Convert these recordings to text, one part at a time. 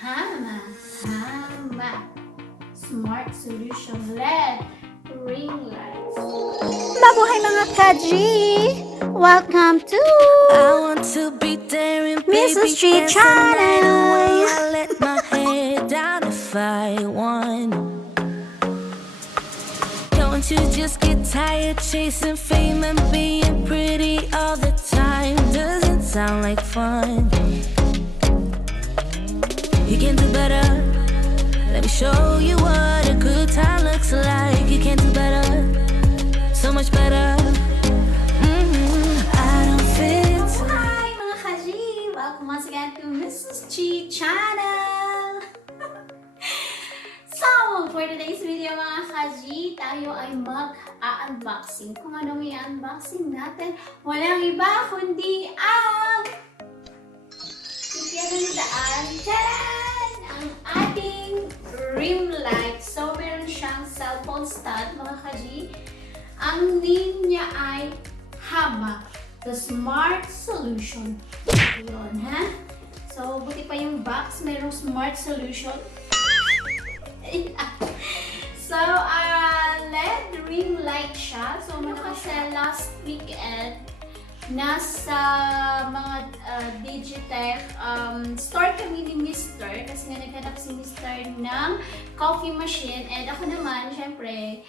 Hama Smart Solution LED ring lights. Mabuhay mga kaji! Welcome to I want to be there and Misis G dance the night channel. away. I let my head down if I want. Don't you just get tired chasing fame and being pretty all the time? Doesn't sound like fun. You can do better. Let me show you what a good time looks like. You can do better, so much better. I don't fit. Hi mga kaji! Welcome once again to Misis G channel! So, for today's video mga kaji, tayo ay mag-unboxing. Kung anong i-unboxing natin, walang iba kundi ang daan, charan! Ang ating rim light. So, meron siyang cellphone stand mga kaji. Ang name niya ay Hama, the Smart Solution. Yun, ha? So, buti pa yung box, merong Smart Solution. So, LED ring light siya. So, kasi last weekend, nasa mga Digitech store kami ni Mr. Kasi nga naghanap si Mr. ng coffee machine. And ako naman, syempre,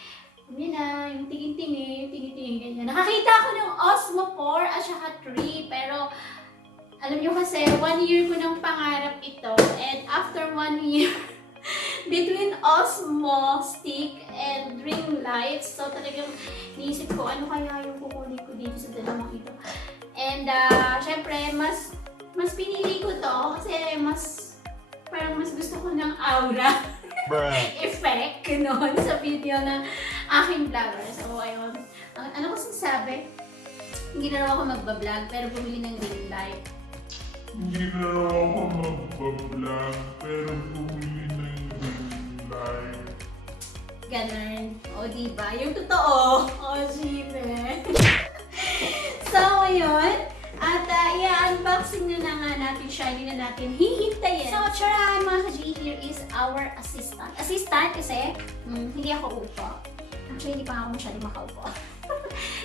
yun na, yung tingin-tingin, ganyan. Nakakita ako ng Osmo 4 at saka 3. Pero, alam nyo kasi, 1 year ko ng pangarap ito. And after 1 year, between Osmo stick and ring lights, so talagang niisip ko, ano kaya yung kukunin ko dito sa dalawang ito. And, syempre, mas pinili ko to kasi parang mas gusto ko ng aura. Effect noon sa video ng aking vlogger. So, ayun. Ano ko sinasabi? Hindi na raw ako magbablog, pero bumili ng ring light. Hindi na ako magbablog, pero bumili ng ring light. Ganun. O, diba? Yung totoo. O, sipe. So, ayun. At i-unboxing na nga natin siya. Hindi na natin hihintayin. So, tsaran mga kaji, here is our assistant. Assistant kasi, hindi ako upo. Actually, hindi pa ako masyadong makaupo.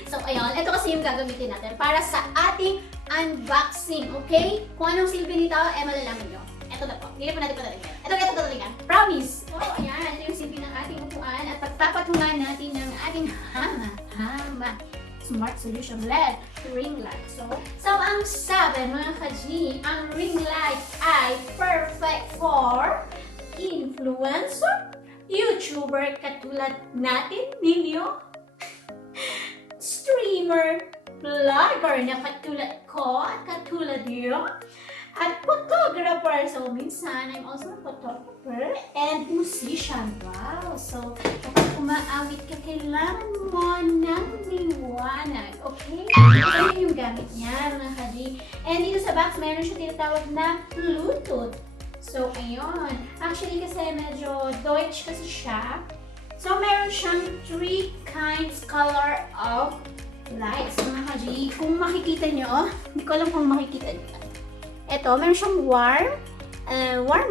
So, ayun. Ito kasi yung gagamitin natin para sa ating unboxing. Okay? Kung anong silbi nito, malalaman nyo. Ito na po. Hindi na po natin patalingan. Ito tatalingan. Promise! Oh, ayan. Ito yung silbi ng ating upuan. At pagpapatungan natin ng ating Hama Smart Solution LED ring light. So ang sabi mga kaji, ang ring light ay perfect for influencer, YouTuber katulad natin, ninyo, streamer, vlogger na katulad ko at katulad niyo, at photographer. So, minsan, I'm also a photographer and musician. Wow! So, kapag umaawit ka, kailangan mo ng liwanag. Okay? Ito yung gamit niya, mga kaji. And dito sa box, mayroon siya tinatawag na Bluetooth. So, ayun. Actually, kasi medyo Deutsch kasi siya. So, meron siyang 3 kinds color of lights, mga kaji. Kung makikita nyo, hindi ko alam kung makikita nyo. Ito, meron siyang warm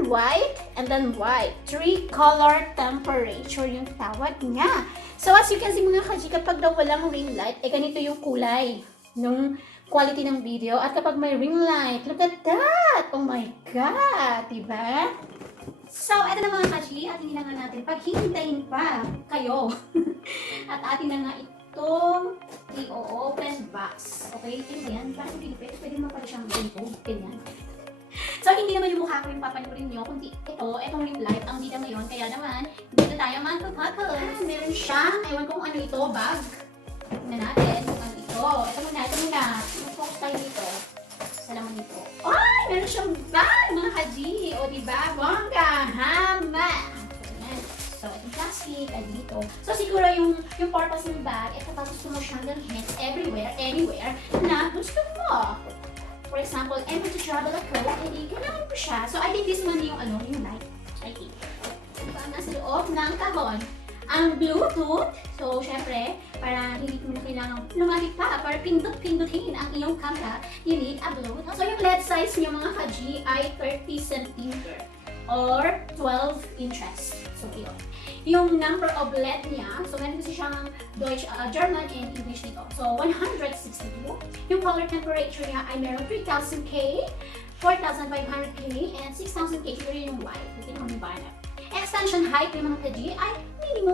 white, and then white. 3 color temperature yung tawag niya. So, as you can see mga kaji, kapag daw walang ring light, ganito yung kulay ng quality ng video. At kapag may ring light, look at that! Oh my God! Diba? So, ito na mga kaji, atin na nga natin paghihintayin pa kayo. At atin na nga itong i-open box. Okay, ito yan. Bakit hindi pwede mo pala siyang ganito. Ganyan. So, hindi naman yung mukha ko yung papanurin nyo, kundi itong ring light ang bida ngayon. Kaya naman, dito tayo magpapakal. Meron siyang, ewan kung ano ito, bag. Tingnan natin kung ano ito. Ito muna. Mag-focus tayo dito. Sa laman nito. Ay! Meron siyang bag, mga kaji. O, diba? Bongga! Hama! So, itong plastic ay dito. So, siguro yung purpose ng bag, ito pa gusto mo siyang dalhin everywhere, anywhere, na gusto mo. For example, mag-travel ako, hindi kailangan ko siya. So, I think this one yung light. I think. Diba, nasa loob ng kahon. ang Bluetooth. So, syempre, para hindi mo na kailangan lumapit pa para pindot-pindutin ang iyong camera, you need a Bluetooth. So, yung LED size niyo mga ka-G ay 30 cm or 12 inches. So, yun. Yung number of LED niya, so meron kasi siyang Deutsch, German and English dito. So, 162. Yung color temperature niya ay meron 3000K, 4500K, and 6000K. Siguro yung white. Hindi naman yung banner. Extension height ng mga ka-G ay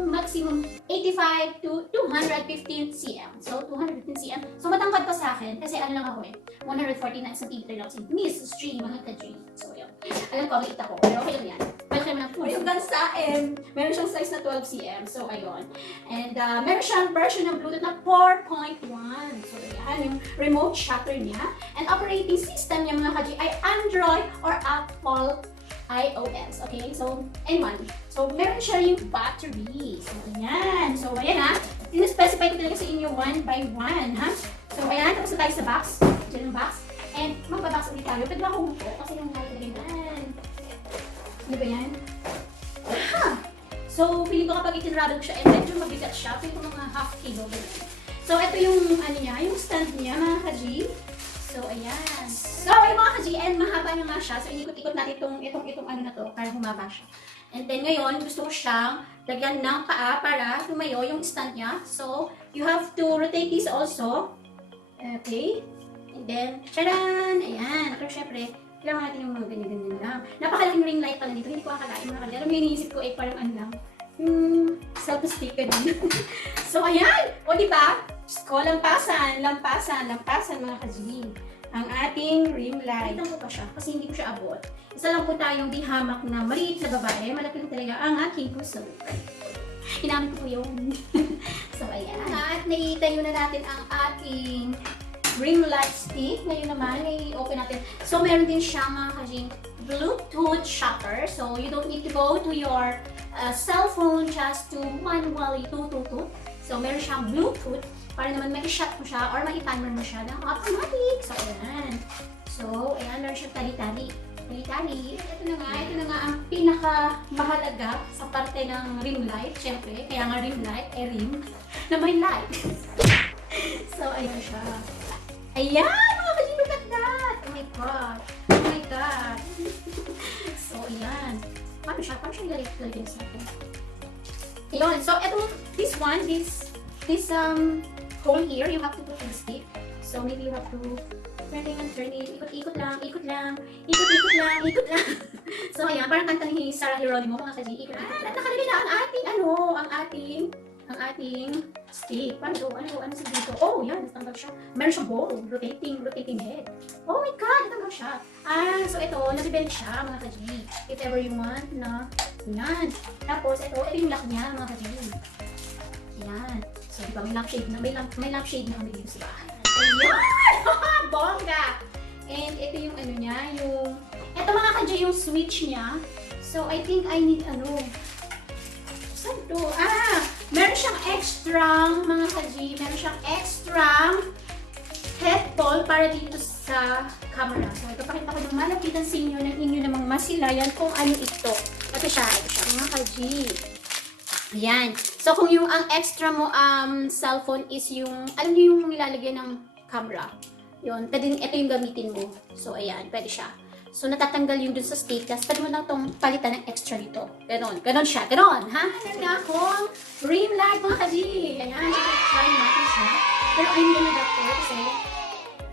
maximum 85 to 215 cm. So, 215 cm. So, matangkad pa sa akin kasi ano lang ako 149 cm lang si Misis G, mga ka-G. So, yun. Alam ko, maliit ako. Pero okay lang yan. Welcome na po. Yung gansa, meron siyang size na 12 cm. So, ayun. And, meron siyang version ng Bluetooth na 4.1. So, yan. Yung remote shutter niya. And operating system niya, mga ka-G, ay Android or Apple iOS, okay? So, anyone. So, meron siya yung battery. So, ayan. So, ayan ha. Ino-specify ko talaga sa inyo one by one, ha? So, ayan. Tapos na tayo sa box. Diyan yung box. And, magbabox ulit tayo. Pwede ba ako umupo? Kasi yung light na ganyan. Ano ba yan? Ha! So, feeling ko kapag itinravel ko siya, medyo mabigat siya. Feeling ko mga half kilo. So, ito yung, ano niya, yung stand niya, mga ka-G. So, ayan. So, yung mga ka-G, and mahaba nga siya. So, inikot-ikot natin itong ano na to, para humaba siya. And then, ngayon, gusto ko siyang lagyan ng paa para tumayo yung stand niya. So, you have to rotate this also. Okay. And then, charan! Ayan. Pero, syempre, kailangan natin yung mga ganyan-ganyan lang. Napakalaking ring light pala dito. Hindi ko akalain mga ka-G. Alam mo, iniisip ko, parang ano lang. Self-stick ka din. So, ayan! O, diba? Ko, lampasan, mga ka-G. Ang ating ring light. Ito ko pa siya kasi hindi ko siya abot. Isa lang po tayong di hamak na maliit na babae. Malaki talaga ang aking puso. Hinamit ko po yun. So, ayan. At naitayo na natin ang ating ring light stick. Ngayon naman, i-open natin. So, meron din siyang mga ka-G Bluetooth shutter. So, you don't need to go to your cell phone just to manually tututut. So, meron siyang Bluetooth para naman mai-shut mo siya or mai-timer mo siya ng automatic. So, ayan. So, ayan, meron siyang tali-tali. Tali-tali. Ito na nga ang pinaka-mahalaga sa parte ng ring light. Siyempre, kaya nga ring light, ring na may light. So, ayan siya. Ayan! Mga ka-G, look at that! Oh my God! Oh my God! So, ayan. Paano siya? Paano siya ilalagay sa akin? Ayun. So, this hole here, you have to put the stick. So, maybe you have to turn it. Ikot lang. So, ayan. Parang kanta ni Sarah Geronimo, mga ka-G. Ikot. At nakalagay na ang ating stick. Paano ito? Ano sa dito? Oh, yan. Natanggal siya. Meron siyang ball. Rotating head. Oh my God! Natanggal siya. So ito, nabibend siya, mga ka-G. If ever you want na, yan. Tapos, ito yung lock niya, mga ka-G. Yan. So, diba, may lampshade na kami dito sa bahay. Ayan! Bongga! And ito yung ano niya, ito mga ka-G, yung switch niya. So, I think I need saan to? Meron siyang mga ka-G, meron siyang head ball para dito sa camera. So, ito pakita ko ng malapitan sa inyo ng inyo namang masilayan kung ano ito. Ito siya, mga ka-G. Ayan. So, kung ang extra mo cellphone is alam niyo yung nilalagyan ng camera. Yun, pwede ito yung gamitin mo. So, ayan, pwede siya. So, natatanggal yung dun sa stick. Tapos, pwede mo lang itong palitan ng extra dito. Ganon siya. Ganon, ha? Ayan nga akong ring light, mga ka-G. Ayan, try natin siya. Pero, I need an adapter kasi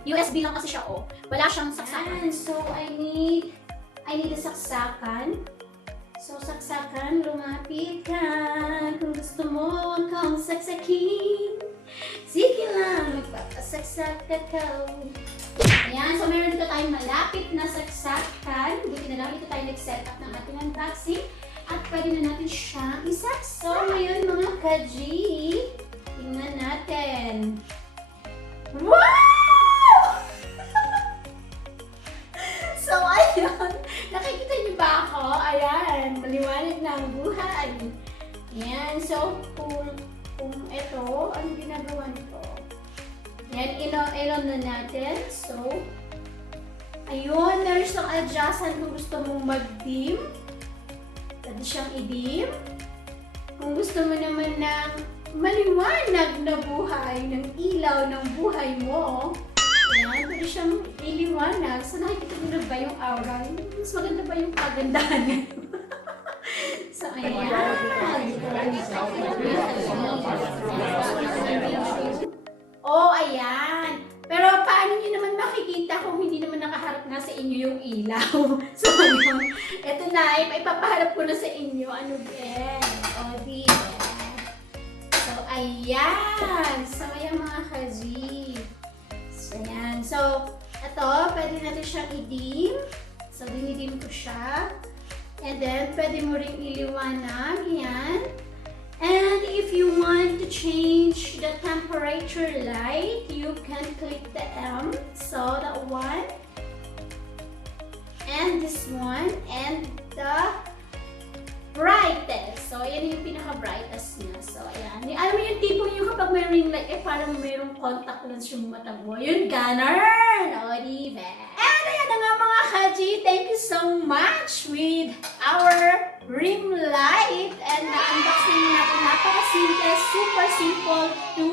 USB lang kasi siya, oh. Wala siyang saksakan. So, I need a saksakan. So, saksakan, lumapit ka. Kung gusto mo akong saksakin, sige lang, magpapasaksak ka ka. Ayan, so meron dito tayong malapit na saksakan. Buti na lang, dito tayo nag-set up ng ating unboxing. At pwede na natin siyang isak. So, ngayon mga ka-G, tingnan natin. Wow! So, ayun. Nakikita niyo ba ako? Ayan, maliwanag na ang buhay. Ayan, so, kung ito, ano ginagawa nito? Yan, ilon na natin. So, ayun, meron siyang adjustment kung gusto mong mag-dim. Pwede siyang i-dim. Kung gusto mo naman ng maliwanag na buhay, ng ilaw ng buhay mo, ayan, pwede siyang iliwanag. So, nakikita mo na ba yung aura? Mas maganda ba yung kagandahan niya? So, ayan. Oh, ayan. Pero paano niyo naman makikita kung hindi naman nakaharap nga sa inyo yung ilaw? So, yun. Ito na, ipapaharap ko na sa inyo. Ano din? O, di. So, ayan. So, ayan mga kaji. So, ayan. So, ito, pwede natin siyang i-dim. So, dinidim ko siya. And then, pwede mo ring iliwanag. Ayan. And if you want to change the temperature light, you can click the M. So that one, and this one, and the brightest. So yan yung pinaka-brightest niya. So ayan. Alam mo yung tipo yung kapag may ring light, parang mayroong contact lens yung mata mo. Yun, ganun! O, diba? And ayan na nga mga kaji, thank you so much with our ring light. And na-unboxing natin, napaka-simple, super simple to,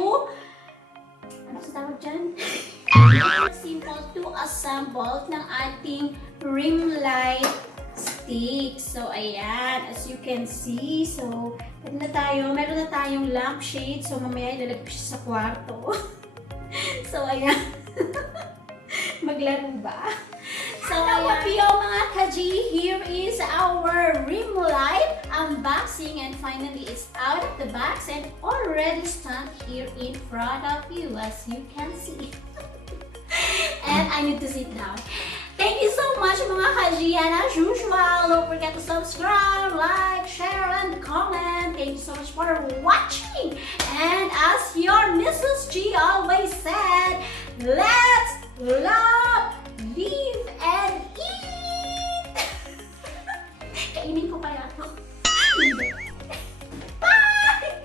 ano sa tawag dyan? Simple to assemble ng ating ring light stick. So, ayan, as you can see, so, meron na tayong lampshade. So, mamaya ilalagay ko siya sa kwarto. So, ayan. Maglaro ba? So, ayan mga kaji, here is our ring light unboxing, and finally it's out of the box and already stand here in front of you, as you can see. And I need to sit down. Thank you so much mga kaji, and as usual, don't forget to subscribe, like, share, and comment. Thank you so much for watching. And as your Misis G always said, let's love, live, and eat! Kainin ko kaya ito? Hindi. Bye!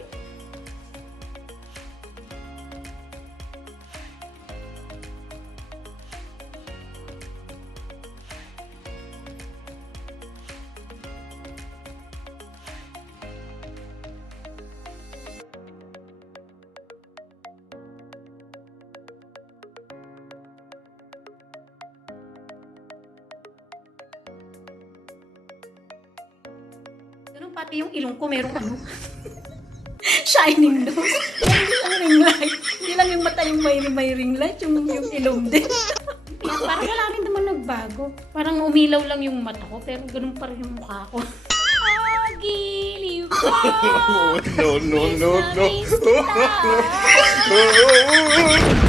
Ganun pati yung ilong ko, merong ano? Shining nose. Yung ring light. Hindi lang yung mata yung may ring light, yung ilong din. Parang wala rin naman nagbago. Parang umilaw lang yung mata ko, pero ganun pa rin yung mukha ko. Oh, giliw ko! No, no, no, no. Miss na miss kita.